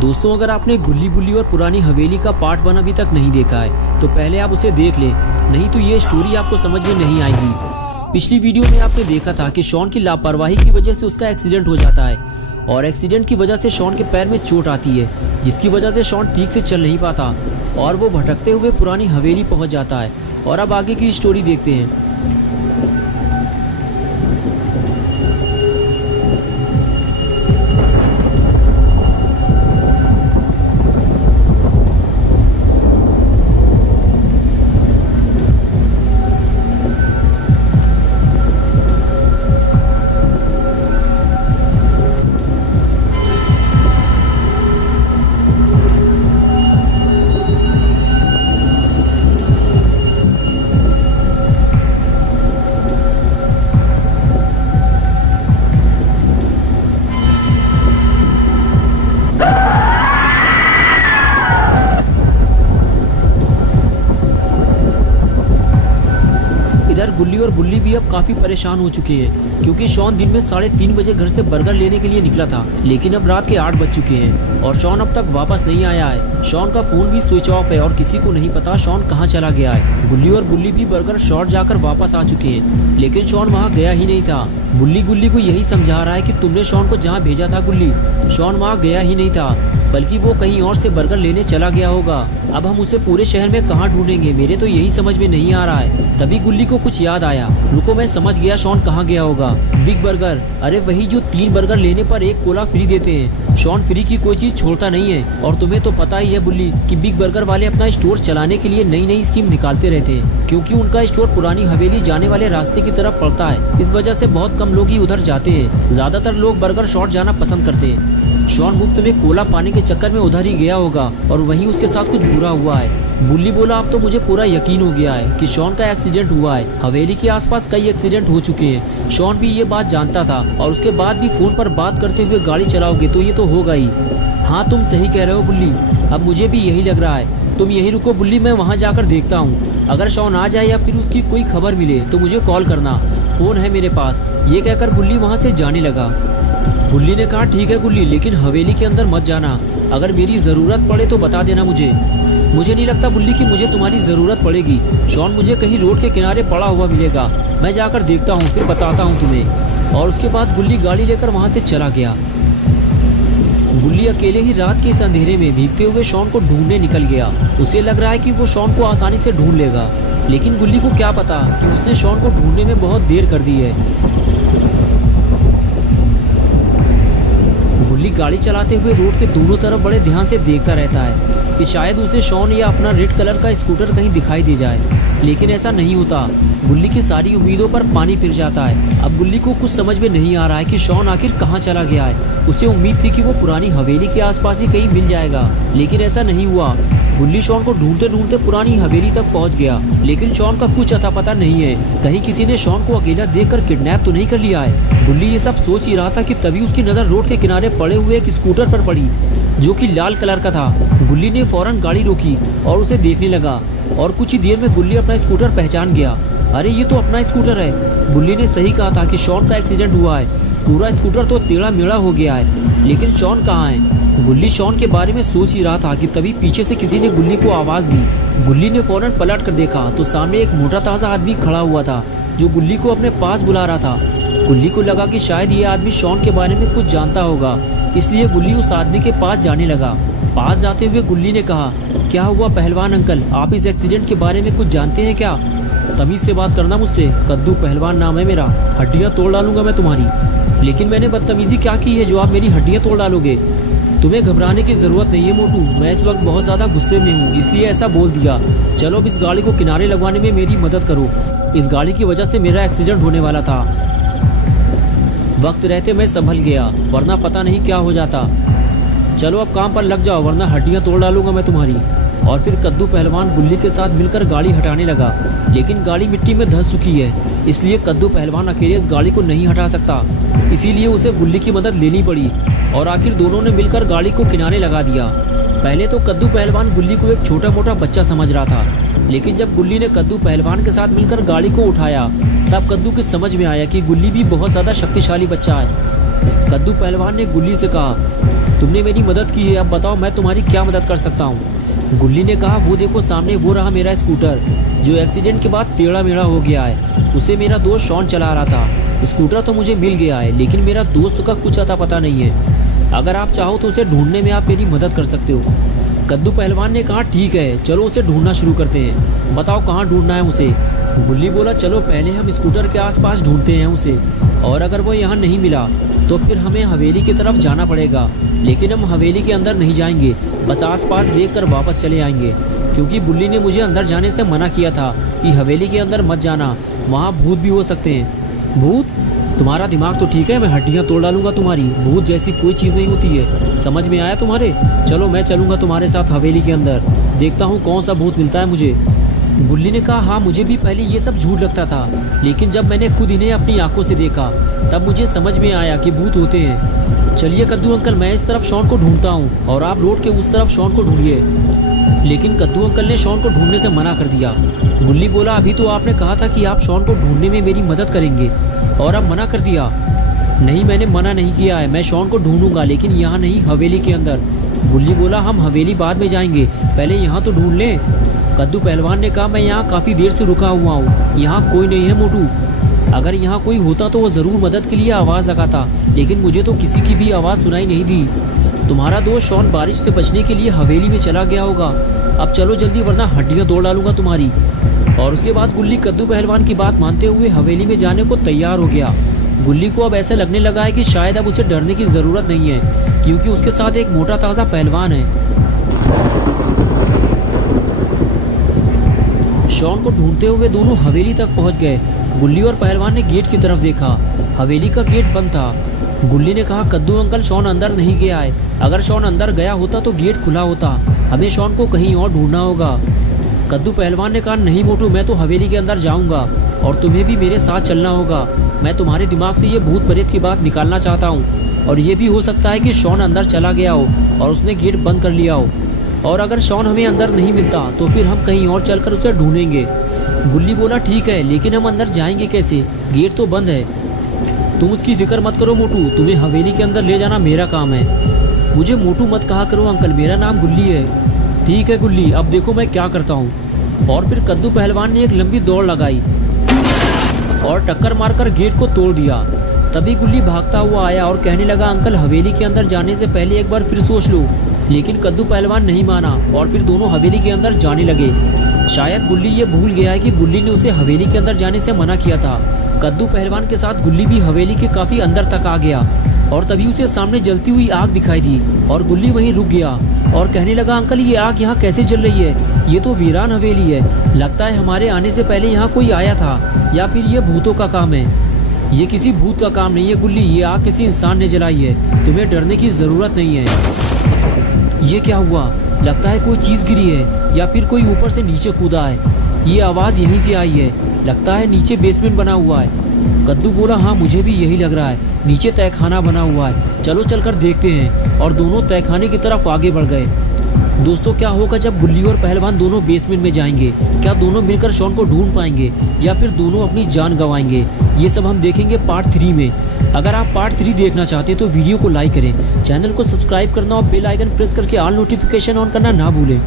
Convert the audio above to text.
दोस्तों, अगर आपने गुल्ली बुल्ली और पुरानी हवेली का पार्ट 1 अभी तक नहीं देखा है तो पहले आप उसे देख लें, नहीं तो ये स्टोरी आपको समझ में नहीं आएगी। पिछली वीडियो में आपने देखा था कि शॉन की लापरवाही की वजह से उसका एक्सीडेंट हो जाता है और एक्सीडेंट की वजह से शॉन के पैर में चोट आती है, जिसकी वजह से शॉन ठीक से चल नहीं पाता और वो भटकते हुए पुरानी हवेली पहुंच जाता है। और अब आगे की स्टोरी देखते हैं। इधर गुल्ली और बुल्ली भी अब काफी परेशान हो चुके हैं, क्योंकि शॉन दिन में 3:30 बजे घर से बर्गर लेने के लिए निकला था, लेकिन अब रात के 8 बज चुके हैं और शॉन अब तक वापस नहीं आया है। शॉन का फोन भी स्विच ऑफ है और किसी को नहीं पता शॉन कहाँ चला गया है। गुल्ली और बुल्ली भी बर्गर शॉट जाकर वापस आ चुके हैं, लेकिन शॉन वहाँ गया ही नहीं था। बुल्ली गुल्ली को यही समझा रहा है कि तुमने शॉन को जहाँ भेजा था गुल्ली, शॉन वहाँ गया ही नहीं था, बल्कि वो कहीं और से बर्गर लेने चला गया होगा। अब हम उसे पूरे शहर में कहाँ ढूंढेंगे, मेरे तो यही समझ में नहीं आ रहा है। तभी गुल्ली को कुछ याद आया, रुको मैं समझ गया शॉन कहाँ गया होगा। बिग बर्गर, अरे वही जो 3 बर्गर लेने पर 1 कोला फ्री देते हैं। शॉन फ्री की कोई चीज छोड़ता नहीं है और तुम्हें तो पता ही है बुल्ली कि बिग बर्गर वाले अपना स्टोर चलाने के लिए नई नई स्कीम निकालते रहते हैं, क्योंकि उनका स्टोर पुरानी हवेली जाने वाले रास्ते की तरफ पड़ता है। इस वजह से बहुत कम लोग ही उधर जाते हैं, ज्यादातर लोग बर्गर शॉट जाना पसंद करते हैं। शॉन मुफ्त में कोला पाने के चक्कर में उधर ही गया होगा और वहीं उसके साथ कुछ बुरा हुआ है। बुल्ली बोला, अब तो मुझे पूरा यकीन हो गया है कि शॉन का एक्सीडेंट हुआ है। हवेली के आसपास कई एक्सीडेंट हो चुके हैं, शॉन भी ये बात जानता था और उसके बाद भी फोन पर बात करते हुए गाड़ी चलाओगे तो ये तो होगा ही। हाँ तुम सही कह रहे हो बुल्ली, अब मुझे भी यही लग रहा है। तुम यही रुको बुल्ली, मैं वहाँ जाकर देखता हूँ। अगर शॉन आ जाए या फिर उसकी कोई खबर मिले तो मुझे कॉल करना, फोन है मेरे पास। ये कहकर बुल्ली वहाँ से जाने लगा। बुल्ली ने कहा, ठीक है गुल्ली, लेकिन हवेली के अंदर मत जाना। अगर मेरी ज़रूरत पड़े तो बता देना मुझे। मुझे नहीं लगता बुल्ली कि मुझे तुम्हारी ज़रूरत पड़ेगी। शॉन मुझे कहीं रोड के किनारे पड़ा हुआ मिलेगा, मैं जाकर देखता हूँ, फिर बताता हूँ तुम्हें। और उसके बाद बुल्ली गाड़ी लेकर वहाँ से चला गया। बुल्ली अकेले ही रात के इस अंधेरे में भीगते हुए शॉन को ढूंढने निकल गया। उसे लग रहा है कि वो शॉन को आसानी से ढूंढ लेगा, लेकिन गुल्ली को क्या पता कि उसने शॉन को ढूंढने में बहुत देर कर दी है। गुल्ली गाड़ी चलाते हुए रोड के दोनों तरफ बड़े ध्यान से देखता रहता है कि शायद उसे शॉन या अपना रेड कलर का स्कूटर कहीं दिखाई दे जाए, लेकिन ऐसा नहीं होता। गुल्ली की सारी उम्मीदों पर पानी फिर जाता है। अब गुल्ली को कुछ समझ में नहीं आ रहा है कि शॉन आखिर कहाँ चला गया है। उसे उम्मीद थी कि वो पुरानी हवेली के आसपास ही कहीं मिल जाएगा, लेकिन ऐसा नहीं हुआ। गुल्ली शॉन को ढूंढते ढूंढते पुरानी हवेली तक पहुंच गया, लेकिन शॉन का कुछ अता पता नहीं है। कहीं किसी ने शॉन को अकेला देखकर किडनैप तो नहीं कर लिया है। गुल्ली ये सब सोच ही रहा था कि तभी उसकी नज़र रोड के किनारे पड़े हुए एक स्कूटर पर पड़ी, जो कि लाल कलर का था। गुल्ली ने फौरन गाड़ी रोकी और उसे देखने लगा और कुछ ही देर में गुल्ली अपना स्कूटर पहचान गया। अरे ये तो अपना स्कूटर है। गुल्ली ने सही कहा था कि शॉन का एक्सीडेंट हुआ है, पूरा स्कूटर तो टेढ़ा मेढ़ा हो गया है, लेकिन शॉन कहाँ है। गुल्ली शॉन के बारे में सोच ही रहा था कि तभी पीछे से किसी ने गुल्ली को आवाज़ दी। गुल्ली ने फौरन पलट कर देखा तो सामने एक मोटा ताज़ा आदमी खड़ा हुआ था, जो गुल्ली को अपने पास बुला रहा था। गुल्ली को लगा कि शायद ये आदमी शॉन के बारे में कुछ जानता होगा, इसलिए गुल्ली उस आदमी के पास जाने लगा। पास जाते हुए गुल्ली ने कहा, क्या हुआ पहलवान अंकल, आप इस एक्सीडेंट के बारे में कुछ जानते हैं क्या? तमीज़ से बात करना मुझसे, कद्दू पहलवान नाम है मेरा, हड्डियाँ तोड़ डालूंगा मैं तुम्हारी। लेकिन मैंने बदतमीज़ी क्या की है जो आप मेरी हड्डियाँ तोड़ डालोगे? तुम्हें घबराने की ज़रूरत नहीं है मोटू, मैं इस वक्त बहुत ज़्यादा गुस्से में हूँ, इसलिए ऐसा बोल दिया। चलो अब इस गाड़ी को किनारे लगवाने में मेरी मदद करो, इस गाड़ी की वजह से मेरा एक्सीडेंट होने वाला था। वक्त रहते मैं संभल गया, वरना पता नहीं क्या हो जाता। चलो अब काम पर लग जाओ, वरना हड्डियाँ तोड़ डालूंगा मैं तुम्हारी। और फिर कद्दू पहलवान गुल्ली के साथ मिलकर गाड़ी हटाने लगा, लेकिन गाड़ी मिट्टी में धंस चुकी है, इसलिए कद्दू पहलवान अकेले इस गाड़ी को नहीं हटा सकता। इसीलिए उसे गुल्ली की मदद लेनी पड़ी और आखिर दोनों ने मिलकर गाड़ी को किनारे लगा दिया। पहले तो कद्दू पहलवान गुल्ली को एक छोटा मोटा बच्चा समझ रहा था, लेकिन जब गुल्ली ने कद्दू पहलवान के साथ मिलकर गाड़ी को उठाया, तब कद्दू की समझ में आया कि गुल्ली भी बहुत ज़्यादा शक्तिशाली बच्चा है। कद्दू पहलवान ने गुल्ली से कहा, तुमने मेरी मदद की है, अब बताओ मैं तुम्हारी क्या मदद कर सकता हूँ। गुल्ली ने कहा, वो देखो सामने वो रहा मेरा स्कूटर जो एक्सीडेंट के बाद टेढ़ा मेढ़ा हो गया है। उसे मेरा दोस्त शॉन चला रहा था। स्कूटर तो मुझे मिल गया है, लेकिन मेरा दोस्त का कुछ अता पता नहीं है। अगर आप चाहो तो उसे ढूंढने में आप मेरी मदद कर सकते हो। कद्दू पहलवान ने कहा, ठीक है चलो उसे ढूंढना शुरू करते हैं, बताओ कहाँ ढूंढना है उसे। गुल्ली बोला, चलो पहले हम स्कूटर के आसपास ढूंढते हैं उसे, और अगर वो यहाँ नहीं मिला तो फिर हमें हवेली की तरफ जाना पड़ेगा। लेकिन हम हवेली के अंदर नहीं जाएंगे, बस आसपास देख कर वापस चले आएंगे, क्योंकि बुल्ली ने मुझे अंदर जाने से मना किया था कि हवेली के अंदर मत जाना, वहाँ भूत भी हो सकते हैं। भूत? तुम्हारा दिमाग तो ठीक है, मैं हड्डियाँ तोड़ डालूंगा तुम्हारी। भूत जैसी कोई चीज़ नहीं होती है, समझ में आया तुम्हारे? चलो मैं चलूँगा तुम्हारे साथ हवेली के अंदर, देखता हूँ कौन सा भूत मिलता है मुझे। गुल्ली ने कहा, हाँ मुझे भी पहले ये सब झूठ लगता था, लेकिन जब मैंने खुद इन्हें अपनी आंखों से देखा तब मुझे समझ में आया कि भूत होते हैं। चलिए कद्दू अंकल, मैं इस तरफ शॉन को ढूंढता हूँ और आप रोड के उस तरफ शॉन को ढूंढिए। लेकिन कद्दू अंकल ने शॉन को ढूंढने से मना कर दिया। गुल्ली बोला, अभी तो आपने कहा था कि आप शॉन को ढूंढने में मेरी मदद करेंगे और अब मना कर दिया। नहीं, मैंने मना नहीं किया है, मैं शॉन को ढूंढूंगा, लेकिन यहाँ नहीं, हवेली के अंदर। गुल्ली बोला, हम हवेली बाद में जाएंगे, पहले यहाँ तो ढूंढ लें। कद्दू पहलवान ने कहा, मैं यहाँ काफ़ी देर से रुका हुआ हूँ, यहाँ कोई नहीं है मोटू। अगर यहाँ कोई होता तो वो ज़रूर मदद के लिए आवाज़ लगाता, लेकिन मुझे तो किसी की भी आवाज़ सुनाई नहीं दी। तुम्हारा दोस्त शॉन बारिश से बचने के लिए हवेली में चला गया होगा, अब चलो जल्दी वरना हड्डियाँ तोड़ डालूंगा तुम्हारी। और उसके बाद गुल्ली कद्दू पहलवान की बात मानते हुए हवेली में जाने को तैयार हो गया। गुल्ली को अब ऐसा लगने लगा है कि शायद अब उसे डरने की ज़रूरत नहीं है, क्योंकि उसके साथ एक मोटा ताज़ा पहलवान है। शॉन को ढूंढते हुए दोनों हवेली तक पहुंच गए। गुल्ली और पहलवान ने गेट की तरफ देखा, हवेली का गेट बंद था। गुल्ली ने कहा, कद्दू अंकल शॉन अंदर नहीं गया है, अगर शॉन अंदर गया होता तो गेट खुला होता, हमें शॉन को कहीं और ढूंढना होगा। कद्दू पहलवान ने कहा, नहीं मोटू, मैं तो हवेली के अंदर जाऊंगा और तुम्हें भी मेरे साथ चलना होगा। मैं तुम्हारे दिमाग से ये भूत प्रेत की बात निकालना चाहता हूँ, और ये भी हो सकता है कि शॉन अंदर चला गया हो और उसने गेट बंद कर लिया हो, और अगर शॉन हमें अंदर नहीं मिलता तो फिर हम कहीं और चलकर उसे ढूंढेंगे। गुल्ली बोला, ठीक है, लेकिन हम अंदर जाएंगे कैसे, गेट तो बंद है। तुम उसकी फिक्र मत करो मोटू, तुम्हें हवेली के अंदर ले जाना मेरा काम है। मुझे मोटू मत कहा करो अंकल, मेरा नाम गुल्ली है। ठीक है गुल्ली, अब देखो मैं क्या करता हूँ। और फिर कद्दू पहलवान ने एक लंबी दौड़ लगाई और टक्कर मारकर गेट को तोड़ दिया। तभी गुल्ली भागता हुआ आया और कहने लगा, अंकल हवेली के अंदर जाने से पहले एक बार फिर सोच लो। लेकिन कद्दू पहलवान नहीं माना और फिर दोनों हवेली के अंदर जाने लगे। शायद गुल्ली ये भूल गया है कि गुल्ली ने उसे हवेली के अंदर जाने से मना किया था। कद्दू पहलवान के साथ गुल्ली भी हवेली के काफ़ी अंदर तक आ गया और तभी उसे सामने जलती हुई आग दिखाई दी और गुल्ली वहीं रुक गया और कहने लगा, अंकल ये आग यहाँ कैसे जल रही है, ये तो वीरान हवेली है, लगता है हमारे आने से पहले यहाँ कोई आया था, या फिर ये भूतों का काम है। ये किसी भूत का काम नहीं है गुल्ली, ये आग किसी इंसान ने जलाई है, तुम्हें डरने की ज़रूरत नहीं है। ये क्या हुआ, लगता है कोई चीज़ गिरी है या फिर कोई ऊपर से नीचे कूदा है। ये आवाज़ यहीं से आई है, लगता है नीचे बेसमेंट बना हुआ है। कद्दू बोला, हाँ मुझे भी यही लग रहा है, नीचे तहखाना बना हुआ है, चलो चलकर देखते हैं। और दोनों तहखाने की तरफ आगे बढ़ गए। दोस्तों क्या होगा जब गुल्ली और पहलवान दोनों बेसमेंट में जाएंगे, क्या दोनों मिलकर शॉन को ढूंढ पाएंगे या फिर दोनों अपनी जान गंवाएंगे, ये सब हम देखेंगे पार्ट 3 में। अगर आप पार्ट 3 देखना चाहते हैं तो वीडियो को लाइक करें, चैनल को सब्सक्राइब करना और बेल आइकन प्रेस करके ऑल नोटिफिकेशन ऑन करना ना भूलें।